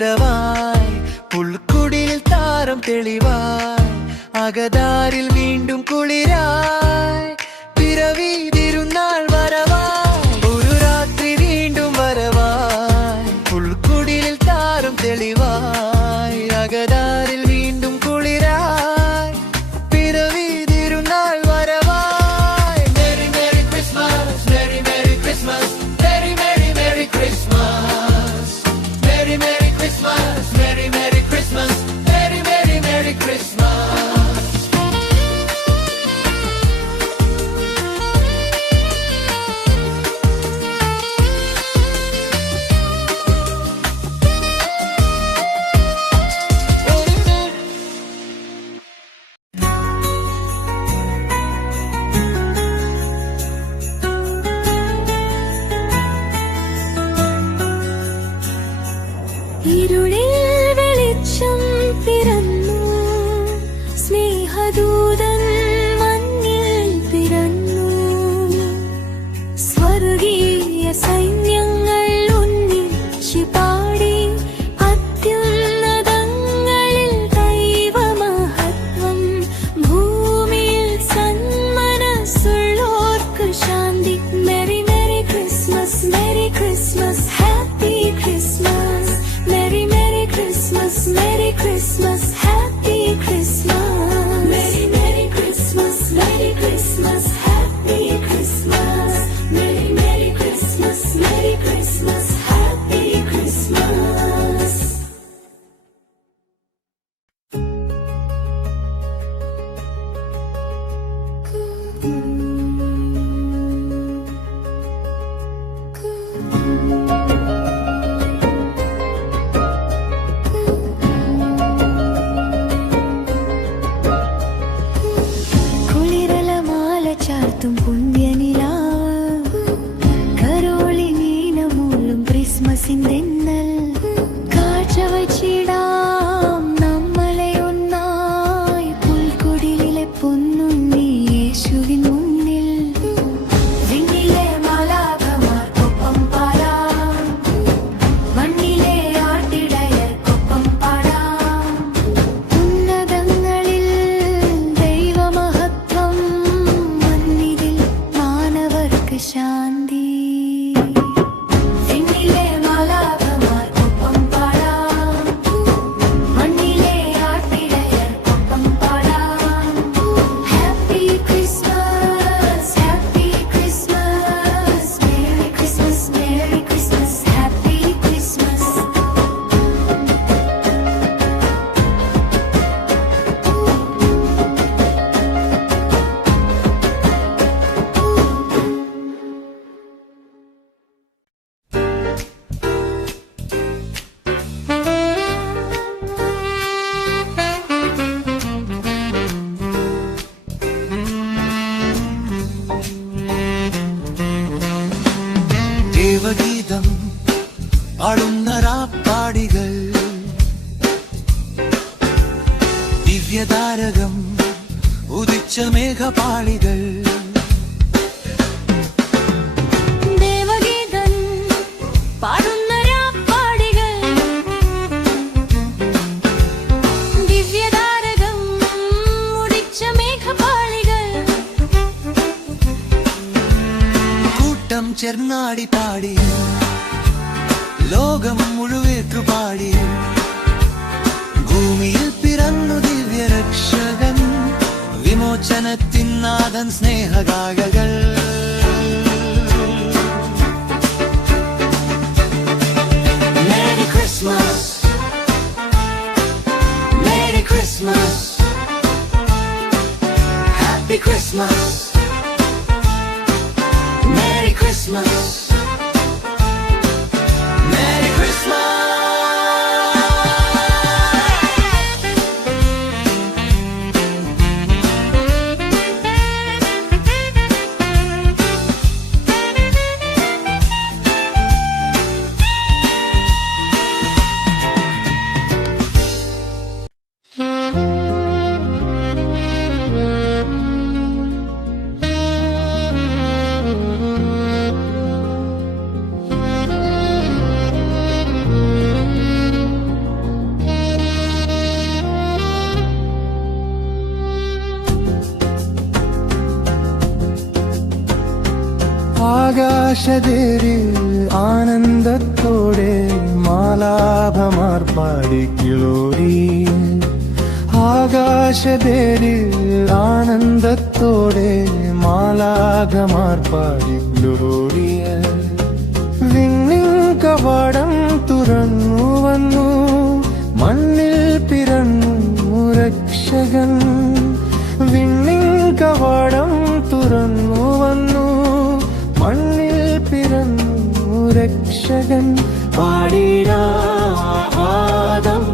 വരവായി, പുൽക്കുടിൽ താരം തെളിവായി, അകതാരിൽ വീണ്ടും കുളിരായി, പിറവി തിരുനാൾ വരവായി, ഒരു രാത്രി വീണ്ടും വരവായി, പുൽക്കുടിൽ താരം തെളിവായി, അകതാരിൽ വീണ്ടും കുളിരായി, പിറവി തിരുനാൾ വരവായി. Merry Merry Christmas, Merry Merry Christmas, Merry Merry Merry Christmas, Merry Merry Christmas, Merry Merry Christmas, Merry Merry Merry Christmas. ഇരുളിൽ വെളിച്ചം പിറന്നു, സ്നേഹദൂതൻ മഞ്ഞിൽ പിറന്നു, സ്വർഗീയ സൈന്യങ്ങൾ ഒന്നിച്ചു പാടി, അത്യുന്നതങ്ങളിൽ ദൈവമഹത്വം, ഭൂമിയിൽ സന്മനസ്സുള്ളോർക്ക് ശാന്തി. Merry merry Christmas, merry Christmas, happy Christmas, Merry Merry Christmas, Merry Christmas, Happy Christmas, Merry Merry Christmas, Merry Christmas, Happy Christmas, Merry Merry Christmas, Merry Christmas, Happy Christmas. ചാർത്തും പുണ്യനിലാവ്, കരോളി നീനമൂളും ക്രിസ്മസിന്റെന്നൽ, കാഴ്ച വച്ചിടാം നമ്മളെ ഒന്നായി, പുൽക്കുടിലെ പൊന്നുണ്ണി യേശുവിൻ മുന്നിൽ. വിണ്ണിലെ മാലാഖമാർക്കൊപ്പം പാടാം, മണ്ണിലെ ആട്ടിടയർക്കൊപ്പം പാടാം, ഉന്നതങ്ങളിൽ ദൈവമഹത്വം, ശാന്തി. വിണ്ണിലെ മാലാഖമാർക്കൊപ്പം പാടാം, മണ്ണിലെ ആട്ടിടയർക്കൊപ്പം പാടാം, happy Christmas, happy Christmas, merry Christmas, merry Christmas, happy Christmas. ദേവഗീതം പാടുന്ന രാപ്പാടികൾ, ദിവ്യതാരകം ഉദിച്ച മേഘപാളികൾ, ദേവഗീതം പാടുന്ന രാപ്പാടികൾ, ദിവ്യതാരകം ഉദിച്ച മേഘപാളികൾ, കൂട്ടം ചെർന്നാടി പാടി, ലോകം മുഴുവേറ്റു പാടി, ഭൂമിയിൽ പിറന്നു ദിവ്യരക്ഷകൻ, വിമോചനത്തിൻ നാഥൻ സ്നേഹഗായകൾ. Merry Christmas, Merry Christmas, Happy Christmas, Merry Christmas, Merry Christmas. ആകാശതേരിൽ ആനന്ദത്തോടെ മാലാഭമാർ പാടിക്കിളോരി ആകാശതേരിൽ ആനന്ദത്തോടെ മാലാഖമാർ പാടിക്കിളോരിയ വിണ്ണിൻ കവാടം തുറന്നു വന്നു മണ്ണിൽ പിറന്നു രക്ഷകൻ വിണ്ണിൻ കവാടം തുറന്നു വന്നു മണ്ണിൽ പിറന്നു രക്ഷകൻ പാടിടാം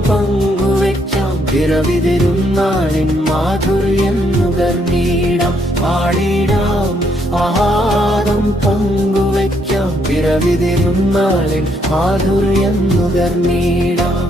പങ്കുവെക്കാം പിറവിതിരുന്നാളിൻ മാധുര്യം നുകർന്നീടാം പാടിടാം ആഹാരം പങ്കുവെക്കാം പിറവിതിരുന്നാളിൻ മാധുര്യം നുകർന്നീടാം